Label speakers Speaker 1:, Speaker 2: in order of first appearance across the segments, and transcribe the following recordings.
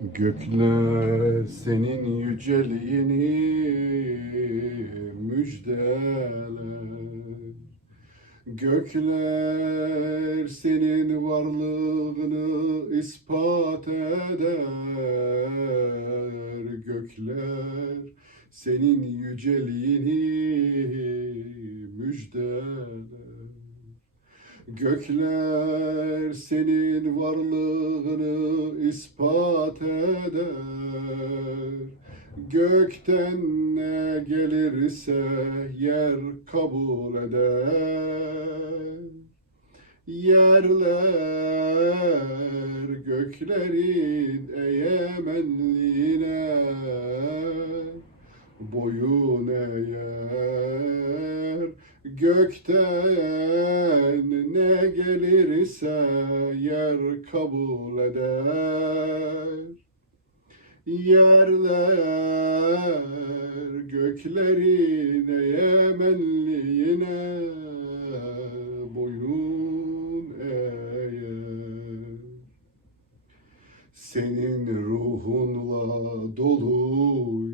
Speaker 1: Gökler senin yüceliğini müjdeler. Gökler senin varlığını ispat eder. Gökler senin yüceliğini müjdeler Gökler senin varlığını ispat eder. Gökten ne gelirse yer kabul eder. Yerler göklerin egemenliğine boyun eğer Gökten ne gelirse yer kabul eder. Yerler göklerin egemenliğine boyun eğer. Senin ruhunla doluyum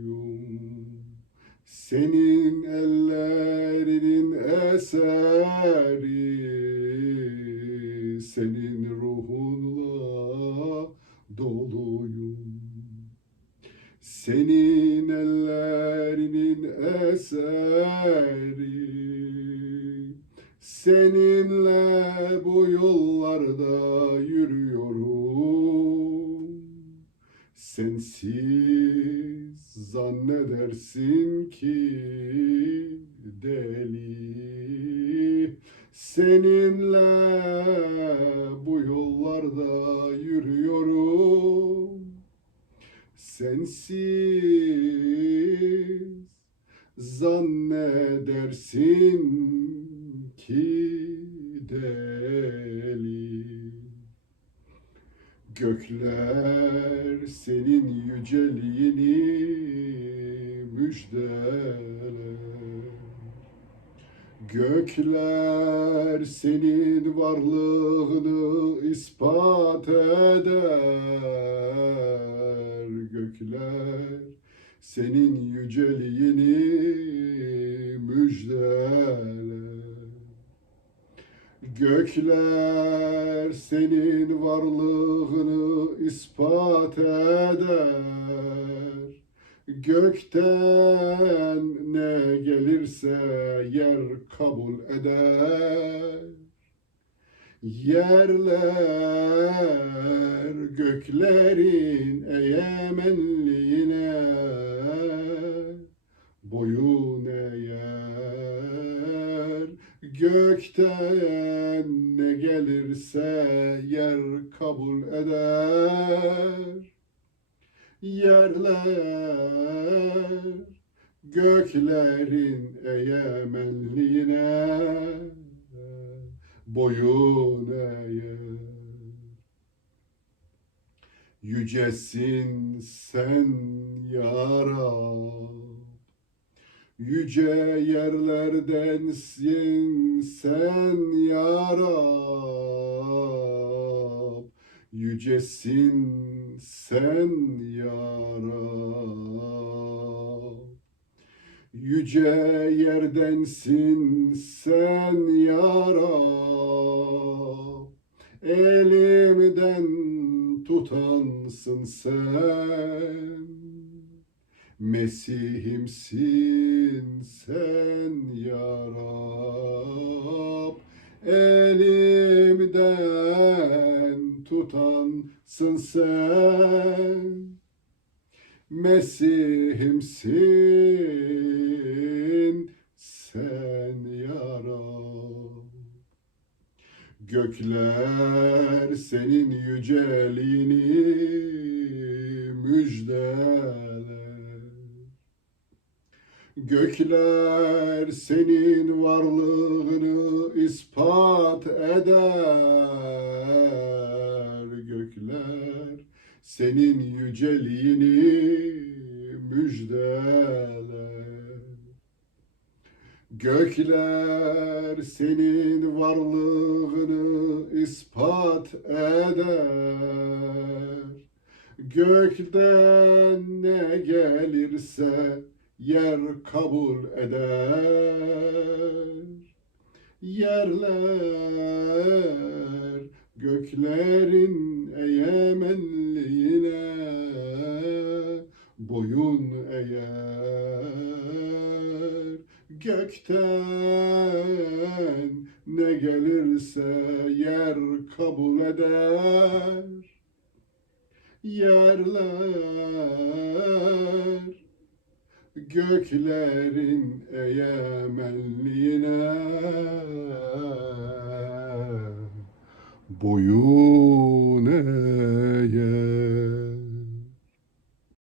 Speaker 1: Senin eseri Senin ruhunla doluyum. Senin ellerinin eseri Seninle bu yollarda yürüyorum. Sensiz zannedersin ki deli. Seninle bu yollarda yürüyorum. Sensiz zannedersin ki deli Gökler senin yüceliğini müjdeler. Gökler senin varlığını ispat eder. Gökler senin yüceliğini müjdeler Gökler senin varlığını ispat eder. Gökten ne gelirse yer kabul eder. Yerler göklerin egemenliğine boyun Gökten ne gelirse yer kabul eder. Yerler göklerin egemenliğine boyun eğer. Yücesin sen ya Rab Yüce yerlerdensin sen ya Rab. Yücesin sen ya Rab. Yüce yerdensin sen ya Rab. Elimden tutansın sen Mesihimsin sen ya Rab. Elimden tutansın sen. Mesihimsin sen ya Rab. Gökler senin yüceliğini müjdeler Gökler senin varlığını ispat eder. Gökler senin yüceliğini müjdeler. Gökler senin varlığını ispat eder. Gökten ne gelirse yer kabul eder. Yerler göklerin egemenliğine boyun eğer. Gökten ne gelirse yer kabul eder. Yerler göklerin egemenliğine boyun.